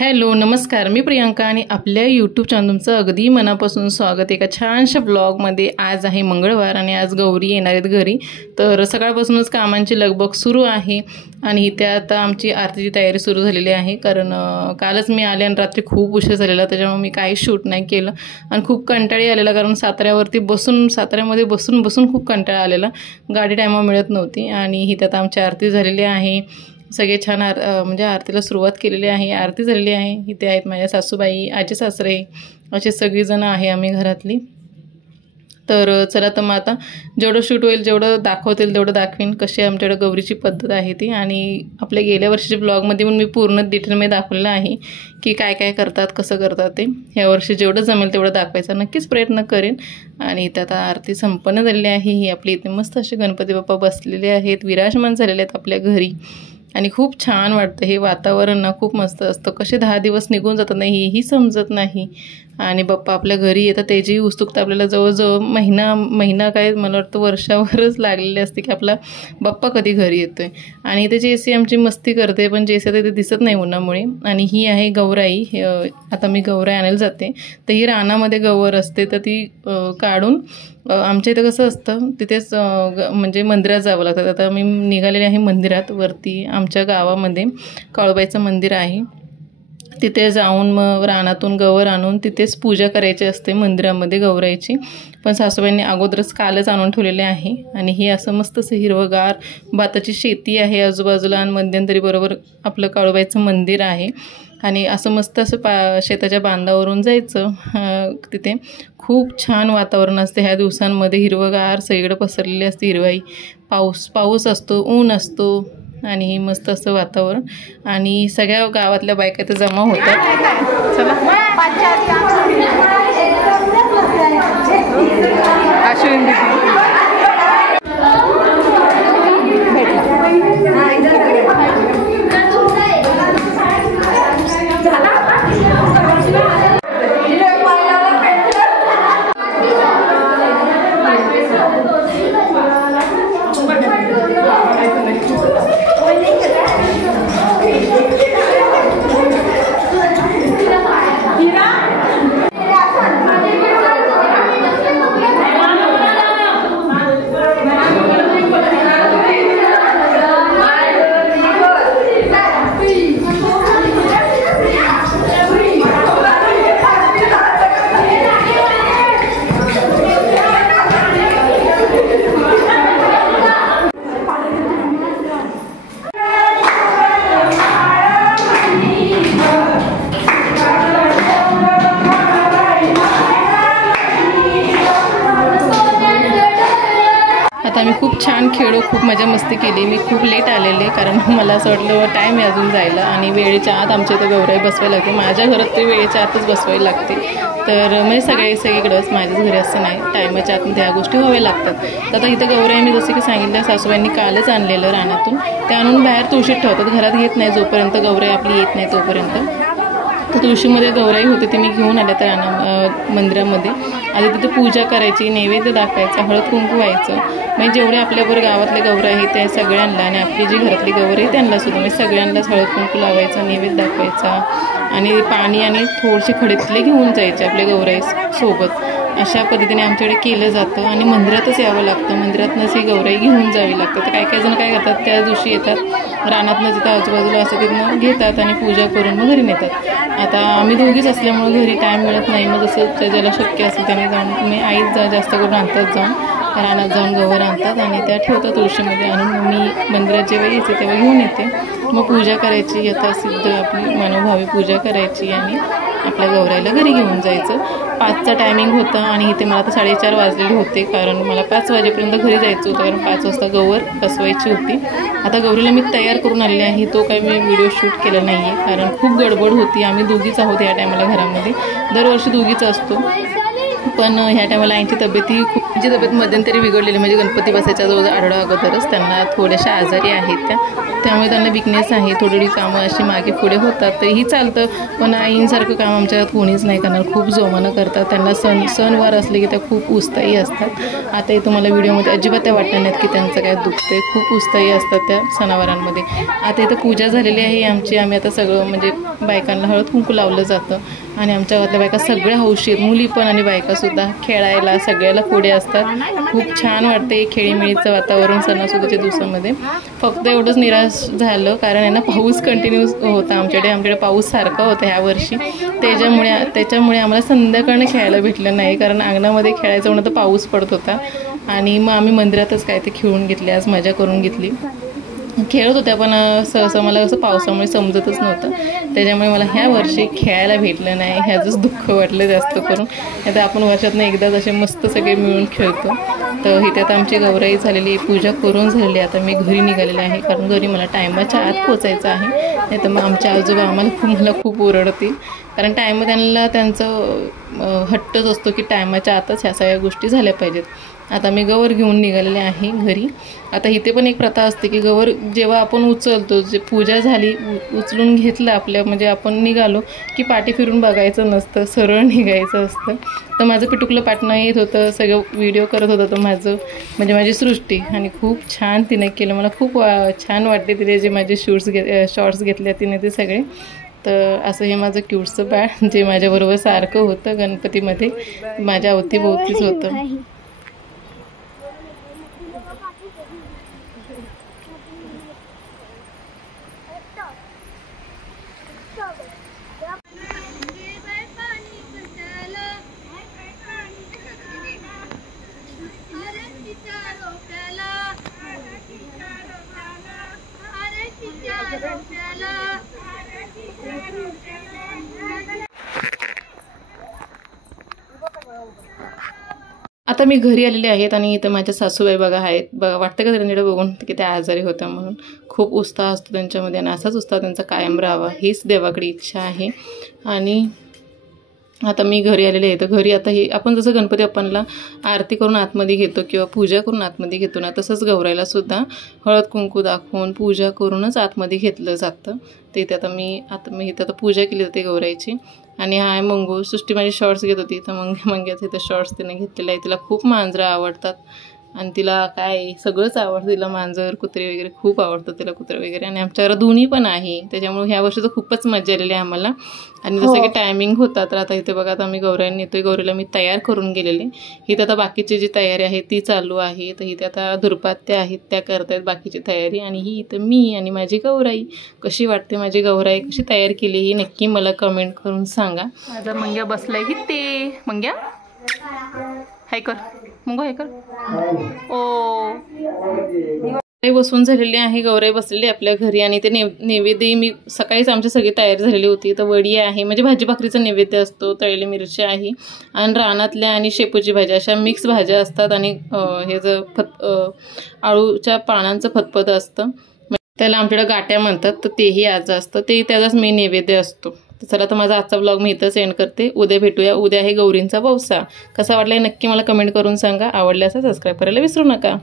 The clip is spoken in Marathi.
हॅलो नमस्कार, मी प्रियांका आणि आपल्या यूट्यूब चॅनल तुमचं अगदी मनापासून स्वागत एका छानशा ब्लॉगमध्ये। आज आहे मंगळवार आणि आज गौरी येणार आहेत घरी, तर सकाळपासूनच कामांची लगबग सुरू आहे आणि इथे आता आमची आरतीची तयारी सुरू झालेली आहे। कारण कालच मी आले आणि रात्री खूप उशीर झालेला, त्याच्यामुळे मी काही शूट नाही केलं आणि खूप कंटाळी आलेला। कारण साताऱ्यामध्ये बसून खूप कंटाळा आलेला, गाडी टायमा मिळत नव्हती आणि इथे आता आमची आरती झालेली आहे। सगळे छान म्हणजे आरतीला सुरुवात केलेली आहे, आरती झालेली आहे। इथे आहेत माझ्या सासूबाई, आजी सासरे, असे सगळीजण आहे आम्ही घरातली। तर चला तर मग आता जेवढं शूट होईल, जेवढं दाखवतील तेवढं दाखवीन कशी आमच्याकडे गौरीची पद्धत आहे ती। आणि आपल्या गेल्या वर्षीच्या ब्लॉगमध्ये पण मी पूर्ण डिटेलमध्ये दाखवलेलं आहे की काय काय करतात, कसं करतात ते। ह्या वर्षी जेवढं जमेल तेवढं दाखवायचा नक्कीच प्रयत्न करेन। आणि इथे आता आरती संपन्न झालेली आहे। ही आपली इथे मस्त असे गणपती बाप्पा बसलेले आहेत, विराजमान झालेले आहेत आपल्या घरी आणि खूप छान वाटतं। हे वातावरण ना खूप मस्त असतं, कसे 10 दिवस निघून जातात नाही हेही समजत नाही। आणि बाप्पा आपल्या घरी येतात त्याची उत्सुकता आपल्याला जवळजवळ महिना काय मला वाटतं वर्षावरच लागलेली असते की आपला बाप्पा कधी घरी येतोय। आणि इथे जेसी आमची मस्ती करते, पण जेसी आता इथे दिसत नाही उन्हामुळे। आणि ही आहे गौराई, आता मी गौराई आणायला जाते। तर ही रानामध्ये गौर असते, तर ती काढून आमच्या इथं कसं असतं तिथेच म्हणजे मंदिरात जावं लागतं। आता मी निघालेले आहे मंदिरात, वरती आमच्या गावामध्ये काळूबाईचं मंदिर आहे, तिथे जाऊन मग रानातून गवर आणून तिथेच पूजा करायची असते मंदिरामध्ये गौराईची। पण सासूबाईंनी अगोदरच कालच आणून ठेवलेले आहे। आणि हे असं मस्त असं हिरवगार भाताची शेती आहे आजूबाजूला आणि मध्यंतरी बरोबर आपलं काळूबाईचं मंदिर आहे। आणि असं मस्त असं शेताच्या बांधावरून जायचं, तिथे खूप छान वातावरण असते ह्या दिवसांमध्ये, हिरवगार सगळीकडे पसरलेली असते हिरवाई। पाऊस असतो, ऊन असतो आणि हे मस्त असं वातावरण। आणि सगळ्या गावातल्या बायका ते जमा होतात। चला अश्विन आता आम्ही खूप छान खेळलो, खूप मजा मस्ती केली। मी खूप लेट आलेले कारण मला असं वाटलं टाईम आहे अजून जायला आणि वेळेच्या आत आमच्या इथं गौराई बसवायला लागते। माझ्या घरात तरी वेळेच्या आतच बसवायला लागते, तर म्हणजे सगळीकडेच माझ्याच घरी असं नाही, टायमाच्या आत ह्या गोष्टी व्हाव्या लागतात। तर आता इथं गौराई मी जसं की सांगितलं सासूबाईंनी कालच आणलेलं रानातून, ते आणून बाहेर तुळशीत ठेवतात, घरात घेत नाही जोपर्यंत गौराई आपली येत नाही तोपर्यंत। तर तुळशीमध्ये गौराई होते ते मी घेऊन आले तर मंदिरामध्ये। आधी तिथे पूजा करायची, नैवेद्य दाखवायचा, हळद कुंकू व्हायचं। म्हणजे जेवढे आपल्याबरोबर गावातले गौर आहेत त्या सगळ्यांना आणि आपली जी घरातली गौर आहे त्यांनासुद्धा म्हणजे सगळ्यांनाच हळद कुंकू लावायचं, नैवेद्य दाखवायचा आणि पाणी आणि थोडेसे खडीतले घेऊन जायचे आपल्या गौराई सोबत। अशा पद्धतीने आमच्याकडे केलं जातं आणि मंदिरातच यावं लागतं, मंदिरातनंच ही गौराई घेऊन जावी लागतं। तर काही जण काय करतात त्या दिवशी येतात रानातनं, जिथं आजूबाजूला असं तिथनं घेतात आणि पूजा करून मग घरी नेतात। आता आम्ही दोघीच असल्यामुळे घरी टाईम मिळत नाही, मग जसं ज्याला शक्य असेल त्याने जाऊन मी आईच जास्त करून आणतात, जाऊन रानात जाऊन गवर आणतात आणि त्या ठेवतात तुळशीमध्ये आणून। मग मी मंदिरात जेव्हा यायचे तेव्हा घेऊन येते, मग पूजा करायची, यथासिद्ध आपली मनोभावी पूजा करायची आणि आपल्या गौराईला घरी घेऊन जायचं। 5चा टायमिंग होता आणि इथे मला आता 4:30 वाजलेले होते, कारण मला 5 वाजेपर्यंत घरी जायचं होतं, कारण 5 वाजता गौर बसवायची होती। आता गौरीला मी तयार करून आलेली आहे, तो काही मी व्हिडिओ शूट केला नाही आहे कारण खूप गडबड होती। आम्ही दोघीच आहोत या टायमाला घरामध्ये, दरवर्षी दोघीच असतो। पण ह्या टायमाला आईची तब्येत मध्यंतरी बिघडलेली, म्हणजे गणपती बसायच्या जवळ आठवडा अगोदरच त्यांना थोड्याशा आजारी आहेत त्यामुळे त्यांना विकनेस आहे, थोडी कामं अशी मागे पुढे होतात, तरीही चालतं। पण आईंसारखं काम आमच्या कोणीच नाही करणार, खूप जोमानं करतात। त्यांना सणवार असले की त्या खूप उत्साही असतात। आता हे तुम्हाला व्हिडिओमध्ये अजिबात त्या वाटणार नाहीत की त्यांचं काय दुखतं आहे, खूप उत्साही असतात त्या सणावारांमध्ये। आता इथं पूजा झालेली आहे आमची, आम्ही आता सगळं म्हणजे बायकांना हळद कुंकू लावलं जातं आणि आमच्या गावातल्या बायका सगळ्या हौशी आहेत, मुली पण आणि बायकासुद्धा खेळायला सगळ्याला पुढे असतात। खूप छान वाटते खेळीमेळीचं वातावरण सणासुदीच्या दिवसामध्ये। फक्त एवढंच निराश झालं कारण आहे ना पाऊस कंटिन्यूस होता आमच्याकडे पाऊस सारखा होता ह्या वर्षी, त्याच्यामुळे आम्हाला संध्याकाळी खेळायला भेटलं नाही कारण अंगणामध्ये खेळायचं म्हणून तर पाऊस पडत होता आणि मग आम्ही मंदिरातच काय ते खेळून घेतले, आज मजा करून घेतली। खेळत होत्या पण सहसा मला असं पावसामुळे समजतच नव्हतं, त्याच्यामुळे मला ह्या वर्षी खेळायला भेटलं नाही, ह्याचंच दुःख वाटलं जास्त करून। आता आपण वर्षातून एकदाच असे मस्त सगळे मिळून खेळतो। तर इथे आता आमची गौराई झालेली, पूजा करून झालेली, आता मी घरी निघालेले आहे कारण घरी मला टायमाच्या आत पोचायचं आहे, नाही तर मग आमच्या आजोबा मला खूप ओरडतील कारण त्यांचं हट्टच असतो की टायमाच्या आतच ह्या सगळ्या गोष्टी झाल्या पाहिजेत। आता मी गवर घेऊन निघालेले आहे घरी। आता इथे पण एक प्रथा असते की गवर जेव्हा आपण उचलतो, जे पूजा झाली उचलून घेतलं आपल्या म्हणजे आपण निघालो की पाठी फिरून बघायचं नसतं, सरळ निघायचं असतं। तर माझं पिटुकलं पाटणं येत होतं, सगळं व्हिडिओ करत होतं तर माझी सृष्टी आणि खूप छान तिने केलं, मला खूप छान वाटते तिने जे माझे शॉर्ट्स घेतले तिने ते सगळे। तर असं हे माझं क्यूटचं बाळ जे माझ्याबरोबर सारखं होतं गणपतीमध्ये, माझ्या अवतीभोवतीच होतं। आता मी घरी आलेले आहेत आणि इथं माझ्या सासूबाई आहेत बघा, वाटतं का त्यांच्याकडे बघून की त्या आजारी होत्या म्हणून। खूप उत्साह असतो त्यांच्यामध्ये आणि असाच उत्साह त्यांचा कायम राहावा हीच देवाकडे इच्छा आहे। आणि आता मी घरी आलेले आहे, तर घरी आता हे आपण जसं गणपती बाप्पांना आरती करून आतमध्ये घेतो किंवा पूजा करून आतमध्ये घेतो ना, तसंच गौराईला सुद्धा हळद कुंकू दाखवून पूजा करूनच आतमध्ये घेतलं जातं। ते इथे आता मी इथे पूजा केली जाते गौराईची। आणि हा मंगू, सृष्टी माझी शॉर्ट्स घेत होती तर मंग्याचे इथे शॉर्ट्स तिने घेतलेले आहे। तिला खूप मांजरं आवडतात आणि तिला काय सगळंच आवडतं, तिला मांजर कुत्रे वगैरे खूप आवडतं तिला, कुत्रे वगैरे। आणि आमच्याकडे दोन्ही पण आहे, त्याच्यामुळे ह्या वर्षी तर खूपच मजा आलेली आहे आम्हाला। आणि जसं की टायमिंग होता तर आता इथे बघा, आता आम्ही गौराईला नेतोय, गौरीला मी तयार करून गेलेले। इथे आता बाकीची जी तयारी आहे ती चालू आहे, तर इथे आता दुर्पात्या आहेत त्या करतायत बाकीची तयारी। आणि ही इथं मी आणि माझी गौराई, कशी वाटते माझी गौराई, कशी तयार केली ही नक्की मला कमेंट करून सांगा। माझा मंग्या बसलाय इथे, मंग्या हाय कर, मंगू हाय कर, ओ गौराई बसून झालेली आहे, गौराई बसलेली आपल्या घरी। आणि ते नैवेद्य मी सकाळीच आमची सगळी तयारी झालेली होती, तर वडी आहे म्हणजे भाजी भाकरीचा नैवेद्य असतो, तळलेली मिरची आहे आणि रानातल्या आणि शेपूची भाजी अशा मिक्स भाज्या असतात। आणि हे जर आळूच्या पानांचं फतफद असतं, त्याला आमच्याकडे गाट्या म्हणतात, तर तेही आज असतं, ते त्याचाच मेन नैवेद्य असतो। तर चला, तर माझा आजचा ब्लॉग मी इथं सेंड करते, उद्या भेटूया। उद्या आहे गौरींचा वौसा। कसा वाटला नक्की मला कमेंट करून सांगा, आवडल्यास सबस्क्राईब करायला विसरू नका।